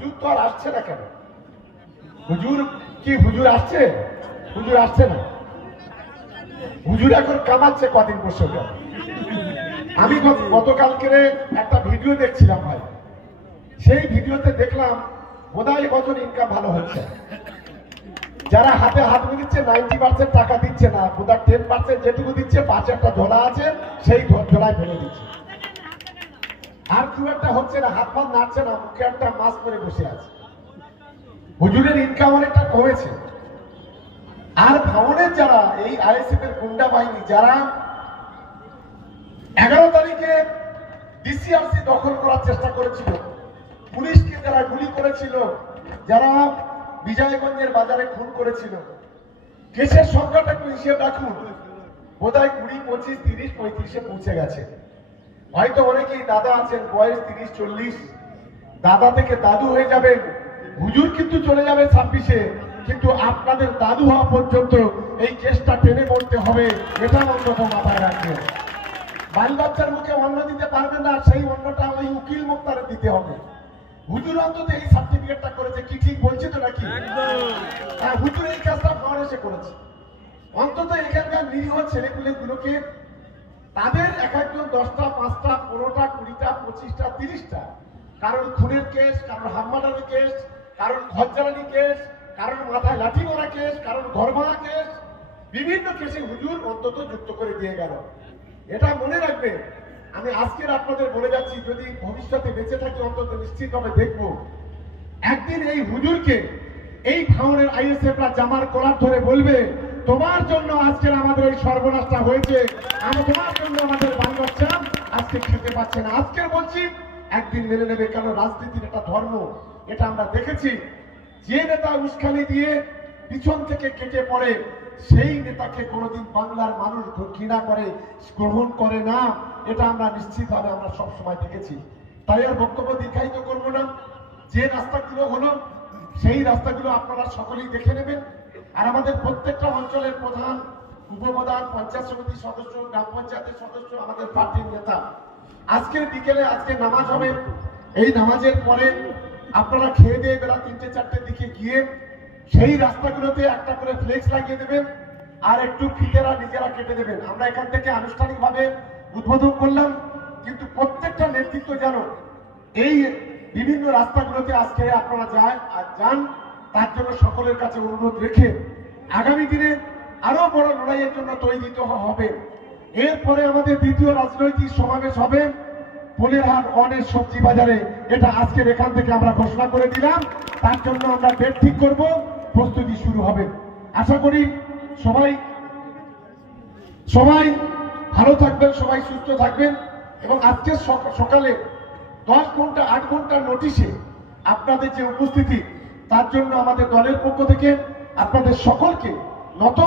হুজুর তো আর আসছে না কেন? হুজুর আসছে? হুজুর আসছে না। হুজুর এখন কামাচ্ছে কদিন বসে। আমি গতকালকে একটা ভিডিও দেখছিলাম ভাই, সেই ভিডিওতে দেখলাম বোধহয় বছর ইনকাম ভালো হচ্ছে। যারা হাতে হাত মিলিচ্ছে 90% টাকা দিচ্ছে না, বোধহয় 10% যেটুকু দিচ্ছে, পাশে একটা ঝোলা আছে, সেই ঝোলায় ফেলে দিচ্ছে। আর খুব একটা হচ্ছে না, হাত পা নাড়ছে না, মুখে একটা মাস্ক করে বসে আছে। হুজুরের ইনকাম অনেকটা কমেছে। আর ভাঙনের যারা এই আইএসএফ এর গুন্ডা বাহিনী, যারা 11 তারিখে ডিসিআরসি দখল করার চেষ্টা করেছিল, পুলিশকে যারা গুলি করেছিল, যারা বিজয়গঞ্জের বাজারে খুন করেছিল, কেসের সংখ্যাটা একটু হিসেব রাখুন, বোধহয় 20, 25, 30, 35-এ পৌঁছে গেছে। হয়তো অনেকেই দাদা আছেন, বয়স 30-40, দাদা থেকে দাদু হয়ে যাবেন। হুজুর কিন্তু চলে যাবে 26-এ, কিন্তু আপনাদের দাদু হওয়া পর্যন্ত এই কেসটা টেনে পড়তে হবে, এটা অন্তত মাথায় রাখবেন। বাল বাচ্চার মুখে অন্ন দিতে পারবেন না, সেই অন্নটা ওই উকিল মোক্তারে দিতে হবে। হুজুর অন্তত এই সার্টিফিকেটটা করেছে, কি ঠিক বলছি তো নাকি? হ্যাঁ, হুজুর এই কাজটা ফরেসে করেছে। অন্তত এখানকার নিরীহ ছেলেপুলেগুলোকে, তাদের এক একজন 10টা, 5টা, 15টা, 20টা, 25টা, 30টা, কারণ খুনের কেস, কারণ হামমার্ডারের কেস, কারণ ঘরজালানি কেস, কারণ মাথায় লাঠি মারা কেস, কারণ ঘর ভাঙা কেস, বিভিন্ন কেসে হুজুর অন্তত যুক্ত করে দিয়ে গেল। এটা মনে রাখবেন। আমি আজকের আপনাদের বলে যাচ্ছি, যদি ভবিষ্যতে বেঁচে থাকি অন্তত নিশ্চিতভাবে দেখবো একদিন এই হুজুরকে এই ভাঙনের আইএসএফরা জামার কলার ধরে বলবে, তোমার জন্য আজকের আমাদের এই সর্বনাশটা হয়েছে, তোমার জন্য আমাদের বাল বাচ্চা আজকে খেতে পাচ্ছে না। আজকের বলছি, একদিন মেনে নেবে, কেন রাজনীতির একটা ধর্ম, এটা আমরা দেখেছি। যে নেতা উস্কানি দিয়ে পিছন থেকে কেটে পড়ে, সেই নেতাকে কোনোদিন বাংলার মানুষ ঘৃণা করে, গ্রহণ করে না, এটা আমরা নিশ্চিতভাবে আমরা সবসময় দেখেছি। তাই আর বক্তব্য দীর্ঘায়িত করবো না। যে রাস্তাগুলো হলো, সেই রাস্তাগুলো আপনারা সকলেই দেখে নেবেন। আর আমাদের প্রত্যেকটা অঞ্চলের প্রধান, উপপ্রধান, পঞ্চায়েত সমিতির সদস্য, গ্রাম পঞ্চায়েতের সদস্য, আমাদের পার্টির নেতা, আজকের বিকেলে আজকে নামাজ হবে। এই নামাজের পরে আপনারা খেয়ে দিয়ে বেলা 3টে 4টের দিকে গিয়ে সেই রাস্তাগুলোতে একটা করে ফ্লেক্স লাগিয়ে দেবেন, আর একটু ফিতেরা নিজেরা কেটে দেবেন। আমরা এখান থেকে আনুষ্ঠানিকভাবে উদ্বোধন করলাম, কিন্তু প্রত্যেকটা নেতৃত্ব যেন এই বিভিন্ন রাস্তাগুলোতে আজকে আপনারা যান, তার জন্য সকলের কাছে অনুরোধ রেখে আগামী দিনে আরো বড় লড়াইয়ের জন্য তৈরি হবে। এরপরে আমাদের দ্বিতীয় রাজনৈতিক সমাবেশ হবে পোলেরহাট অনেক সবজি বাজারে। এটা আজকের এখান থেকে আমরা ঘোষণা করে দিলাম। তার জন্য আমরা ডেট ঠিক করব, প্রস্তুতি শুরু হবে। আশা করি সবাই ভালো থাকবেন, সবাই সুস্থ থাকবেন। এবং আজকে সকালে 10 ঘন্টা 8 ঘন্টার নোটিশে আপনাদের যে উপস্থিতি, তার জন্য আমাদের দলের পক্ষ থেকে আপনাদের সকলকে নত